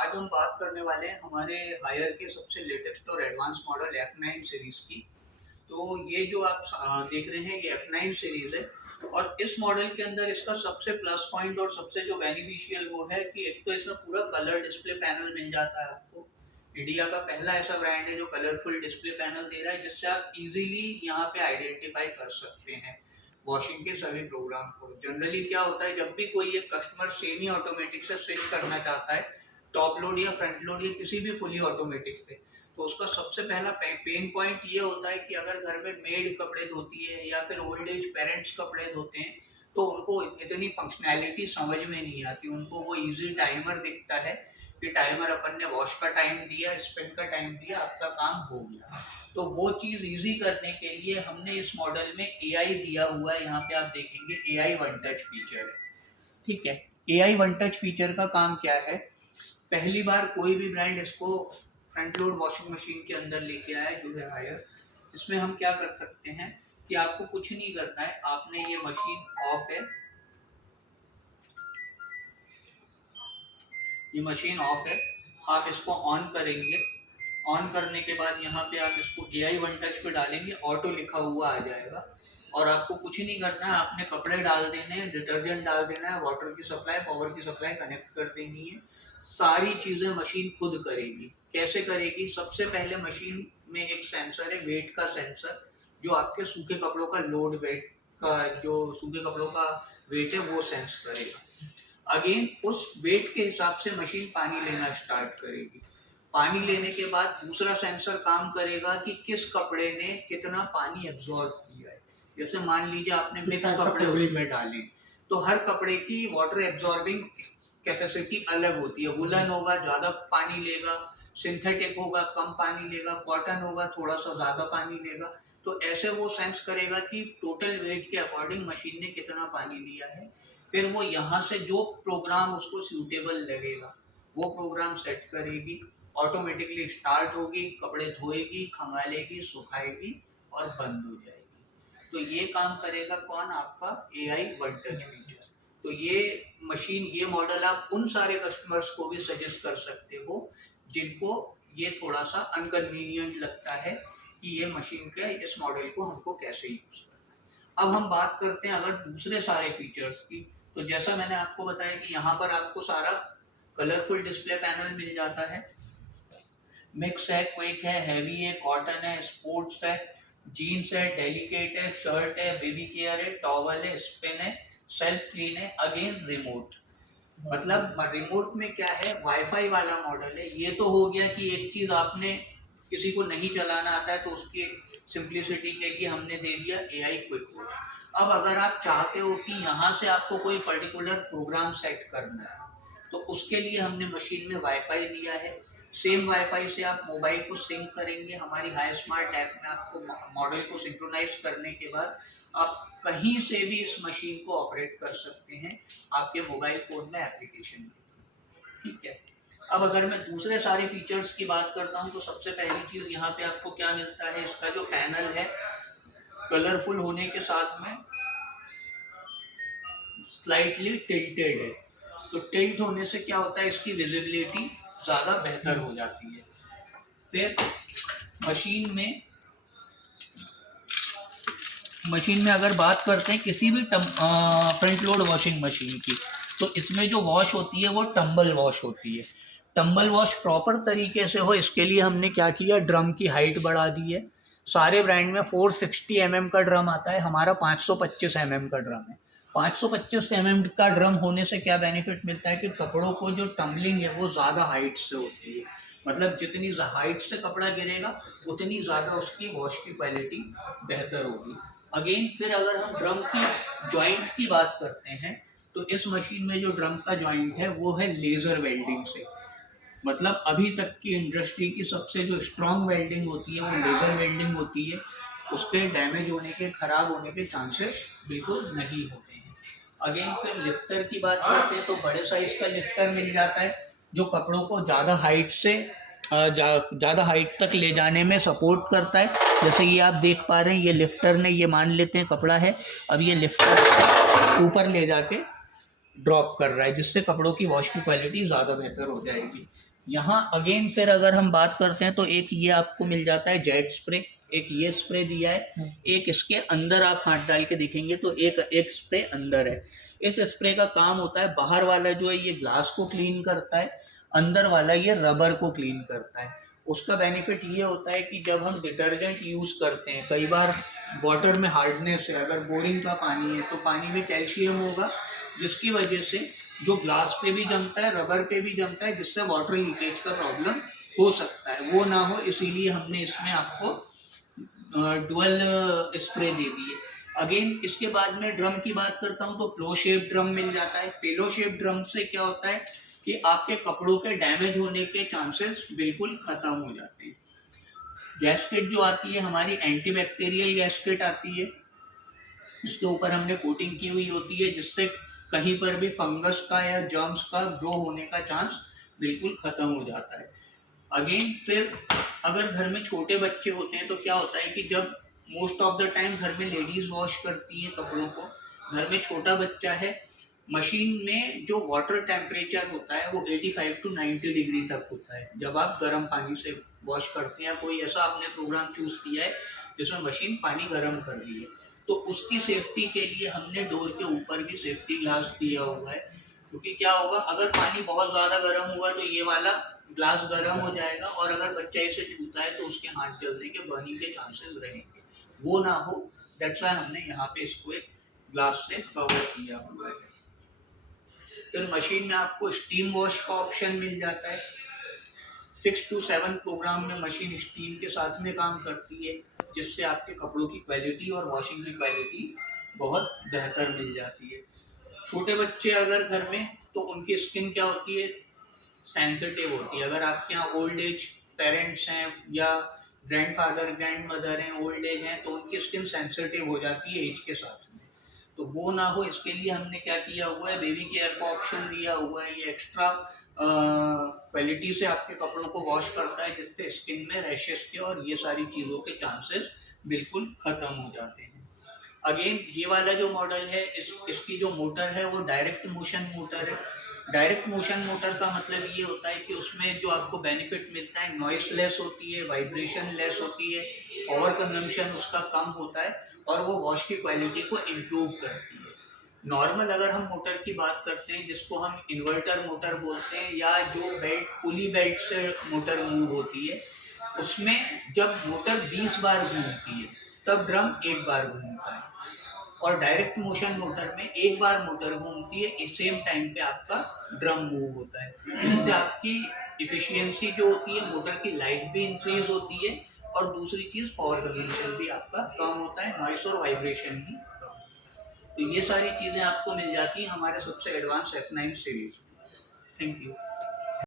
आज हम बात करने वाले हैं हमारे हायर के सबसे लेटेस्ट और एडवांस मॉडल F9 सीरीज की। तो ये जो आप देख रहे हैं ये F9 सीरीज है और इस मॉडल के अंदर इसका सबसे प्लस पॉइंट और सबसे जो बेनिफिशियल वो है कि एक तो इसमें पूरा कलर डिस्प्ले पैनल मिल जाता है आपको। इंडिया का पहला ऐसा ब्रांड है जो कलरफुल डिस्प्ले पैनल दे रहा है जिससे आप इजीली यहाँ पे आइडेंटिफाई कर सकते हैं वॉशिंग के सभी प्रोग्राम को। जनरली क्या होता है, जब भी कोई एक कस्टमर सेमी ऑटोमेटिक से स्विच करना चाहता है टॉप लोड या फ्रंट लोड या किसी भी फुली ऑटोमेटिक पे, तो उसका सबसे पहला पेन पॉइंट ये होता है कि अगर घर में मेड कपड़े धोती है या फिर ओल्ड एज पेरेंट्स कपड़े धोते हैं तो उनको इतनी फंक्शनैलिटी समझ में नहीं आती। उनको वो इजी टाइमर दिखता है कि टाइमर अपन ने वॉश का टाइम दिया, स्पिन का टाइम दिया, आपका काम हो गया। तो वो चीज़ इजी करने के लिए हमने इस मॉडल में एआई दिया हुआ है। यहाँ पे आप देखेंगे एआई वन टच फीचर है। ठीक है, एआई वन टच फीचर का काम क्या है, पहली बार कोई भी ब्रांड इसको फ्रंट लोड वॉशिंग मशीन के अंदर लेके आया जो है हायर। इसमें हम क्या कर सकते हैं कि आपको कुछ नहीं करना है, आपने ये मशीन ऑफ है, ये मशीन ऑफ है, आप इसको ऑन करेंगे। ऑन करने के बाद यहाँ पे आप इसको एआई वन टच पे डालेंगे, ऑटो लिखा हुआ आ जाएगा और आपको कुछ नहीं करना है। आपने कपड़े डाल देने हैं, डिटर्जेंट डाल देना है, वाटर की सप्लाई, पावर की सप्लाई कनेक्ट कर देनी है। सारी चीज़ें मशीन खुद करेगी। कैसे करेगी? सबसे पहले मशीन में एक सेंसर है, वेट का सेंसर, जो आपके सूखे कपड़ों का लोड वेट का, जो सूखे कपड़ों का वेट है वो सेंस करेगा। अगेन उस वेट के हिसाब से मशीन पानी लेना स्टार्ट करेगी। पानी लेने के बाद दूसरा सेंसर काम करेगा कि किस कपड़े ने कितना पानी एब्जॉर्ब किया है। जैसे मान लीजिए आपने मिक्स कपड़े उसमें डाले तो हर कपड़े की वाटर एब्जॉर्बिंग कैपेसिटी अलग होती है। वुलन होगा ज़्यादा पानी लेगा, सिंथेटिक होगा कम पानी लेगा, कॉटन होगा थोड़ा सा ज़्यादा पानी लेगा। तो ऐसे वो सेंस करेगा कि टोटल वेट के अकॉर्डिंग मशीन ने कितना पानी लिया है। फिर वो यहाँ से जो प्रोग्राम उसको सूटेबल लगेगा वो प्रोग्राम सेट करेगी, ऑटोमेटिकली स्टार्ट होगी, कपड़े धोएगी, खंगालेगी, सुखाएगी और बंद हो जाएगी। तो ये काम करेगा कौन? आपका एआई वन टच फीचर। तो ये मशीन, ये मॉडल आप उन सारे कस्टमर्स को भी सजेस्ट कर सकते हो जिनको ये थोड़ा सा अनकन्वीनियंट लगता है कि ये मशीन के इस मॉडल को हमको कैसे यूज करना है। अब हम बात करते हैं अगर दूसरे सारे फीचर्स की। तो जैसा मैंने आपको बताया कि यहाँ पर आपको सारा कलरफुल डिस्प्ले पैनल मिल जाता है। मिक्स है, क्विक है, हैवी है, कॉटन है, स्पोर्ट्स है, जीन्स है, डेलिकेट है, शर्ट है, बेबी केयर है, टॉवल है, स्पिन है, सेल्फ क्लीन है, अगेन रिमोट। मतलब रिमोट में क्या है, वाईफाई वाला मॉडल है। ये तो हो गया कि एक चीज़ आपने किसी को नहीं चलाना आता है तो उसकी सिंप्लिसिटी के लिए हमने दे दिया एआई क्विक वॉश। अब अगर आप चाहते हो कि यहाँ से आपको कोई पर्टिकुलर प्रोग्राम सेट करना है तो उसके लिए हमने मशीन में वाईफाई दिया है। सेम वाईफाई से आप मोबाइल को सिंक करेंगे। हमारी हाई स्मार्ट ऐप में आपको मॉडल को सिंक्रोनाइज करने के बाद आप कहीं से भी इस मशीन को ऑपरेट कर सकते हैं आपके मोबाइल फ़ोन में एप्लीकेशन के। ठीक है, अब अगर मैं दूसरे सारे फीचर्स की बात करता हूं तो सबसे पहली चीज़ यहाँ पे आपको क्या मिलता है, इसका जो पैनल है कलरफुल होने के साथ में स्लाइटली टिल्टेड है। तो टिल्ट होने से क्या होता है, इसकी विजिबिलिटी ज़्यादा बेहतर हो जाती है। फिर मशीन में अगर बात करते हैं किसी भी फ्रंट लोड वॉशिंग मशीन की, तो इसमें जो वॉश होती है वो टंबल वॉश होती है। टंबल वॉश प्रॉपर तरीके से हो इसके लिए हमने क्या किया, ड्रम की हाइट बढ़ा दी है। सारे ब्रांड में 460 mm का ड्रम आता है, हमारा 525 mm का ड्रम है। 525 mm का ड्रम होने से क्या बेनिफिट मिलता है कि कपड़ों को जो टम्बलिंग है वो ज़्यादा हाइट से होती है। मतलब जितनी हाइट से कपड़ा गिरेगा उतनी ज़्यादा उसकी वॉश की क्वालिटी बेहतर होगी। अगेन फिर अगर हम ड्रम की जॉइंट की बात करते हैं तो इस मशीन में जो ड्रम का जॉइंट है वो है लेज़र वेल्डिंग से। मतलब अभी तक की इंडस्ट्री की सबसे जो स्ट्रॉन्ग वेल्डिंग होती है वो लेज़र वेल्डिंग होती है। उसके डैमेज होने के, ख़राब होने के चांसेस बिल्कुल नहीं होते हैं। अगेन फिर लिफ्टर की बात करते हैं तो बड़े साइज़ का लिफ्टर मिल जाता है जो कपड़ों को ज़्यादा हाइट से ज़्यादा हाइट तक ले जाने में सपोर्ट करता है। जैसे ये आप देख पा रहे हैं, ये लिफ्टर ने, ये मान लेते हैं कपड़ा है, अब ये लिफ्टर ऊपर ले जाके ड्रॉप कर रहा है जिससे कपड़ों की वॉश की क्वालिटी ज़्यादा बेहतर हो जाएगी। यहाँ अगेन फिर अगर हम बात करते हैं तो एक ये आपको मिल जाता है जेट स्प्रे, एक ये स्प्रे दिया है, एक इसके अंदर आप हाथ डाल के देखेंगे तो एक स्प्रे अंदर है। इस स्प्रे का काम होता है, बाहर वाला जो है ये ग्लास को क्लीन करता है, अंदर वाला ये रबर को क्लीन करता है। उसका बेनिफिट ये होता है कि जब हम डिटर्जेंट यूज़ करते हैं, कई बार वाटर में हार्डनेस है, अगर बोरिंग का पानी है तो पानी में कैल्शियम होगा, जिसकी वजह से जो ग्लास पे भी जमता है, रबर पे भी जमता है, जिससे वाटर लीकेज का प्रॉब्लम हो सकता है, वो ना हो इसीलिए हमने इसमें आपको डुअल स्प्रे दे दिए। अगेन इसके बाद में ड्रम की बात करता हूँ तो प्लो शेप ड्रम मिल जाता है। पेलो शेप ड्रम से क्या होता है कि आपके कपड़ों के डैमेज होने के चांसेस बिल्कुल खत्म हो जाते हैं। गैस्केट जो आती है हमारी एंटीबैक्टीरियल गैस्केट आती है, इसके ऊपर हमने कोटिंग की हुई होती है, जिससे कहीं पर भी फंगस का या जर्म्स का ग्रो होने का चांस बिल्कुल खत्म हो जाता है। अगेन फिर अगर घर में छोटे बच्चे होते हैं तो क्या होता है कि जब मोस्ट ऑफ द टाइम घर में लेडीज वॉश करती है कपड़ों को, घर में छोटा बच्चा है, मशीन में जो वाटर टेम्परेचर होता है वो 85 टू 90 डिग्री तक होता है जब आप गर्म पानी से वॉश करते हैं। कोई ऐसा आपने प्रोग्राम चूज किया है जिसमें मशीन पानी गर्म कर रही है, तो उसकी सेफ्टी के लिए हमने डोर के ऊपर भी सेफ्टी ग्लास दिया हुआ है। क्योंकि क्या होगा, अगर पानी बहुत ज़्यादा गर्म हुआ तो ये वाला ग्लास गर्म हो जाएगा और अगर बच्चा इसे छूता है तो उसके हाथ जलने के, बर्निंग के चांसेस रहेंगे, वो ना हो। दैट्स वाई हमने यहाँ पे इसको एक ग्लास से कवर किया हुआ है। फिर मशीन में आपको स्टीम वॉश का ऑप्शन मिल जाता है। 6 to 7 प्रोग्राम में मशीन स्टीम के साथ में काम करती है, जिससे आपके कपड़ों की क्वालिटी और वॉशिंग की क्वालिटी बहुत बेहतर मिल जाती है। छोटे बच्चे अगर घर में, तो उनकी स्किन क्या होती है, सेंसिटिव होती है। अगर आपके यहाँ ओल्ड एज पेरेंट्स हैं या ग्रैंडफादर ग्रैंड मदर हैं, ओल्ड एज हैं, तो उनकी स्किन सेंसिटिव हो जाती है एज के साथ में, तो वो ना हो इसके लिए हमने क्या किया हुआ है, बेबी केयर का ऑप्शन दिया हुआ है। ये एक्स्ट्रा क्वालिटी से आपके कपड़ों को वॉश करता है, जिससे स्किन में रैशेस के और ये सारी चीज़ों के चांसेस बिल्कुल ख़त्म हो जाते हैं। अगेन ये वाला जो मॉडल है, इसकी जो मोटर है वो डायरेक्ट मोशन मोटर है। डायरेक्ट मोशन मोटर का मतलब ये होता है कि उसमें जो आपको बेनिफिट मिलता है, नॉइस लेस होती है, वाइब्रेशन लेस होती है, पावर कंजम्पशन उसका कम होता है और वो वॉश की क्वालिटी को इम्प्रूव करती है। नॉर्मल अगर हम मोटर की बात करते हैं, जिसको हम इन्वर्टर मोटर बोलते हैं, या जो बेल्ट पुली बेल्ट से मोटर मूव होती है, उसमें जब मोटर 20 बार घूमती है तब ड्रम एक बार घूमता है, और डायरेक्ट मोशन मोटर में एक बार मोटर घूमती है, सेम टाइम पे आपका ड्रम मूव होता है। इससे आपकी इफिशियंसी जो होती है, मोटर की लाइफ भी इंक्रीज होती है, और दूसरी चीज़ पावर कंजम्पशन भी आपका कम होता है, नॉइस और वाइब्रेशन भी कम। तो ये सारी चीज़ें आपको मिल जाती हैं हमारे सबसे advance F9 series. Thank you.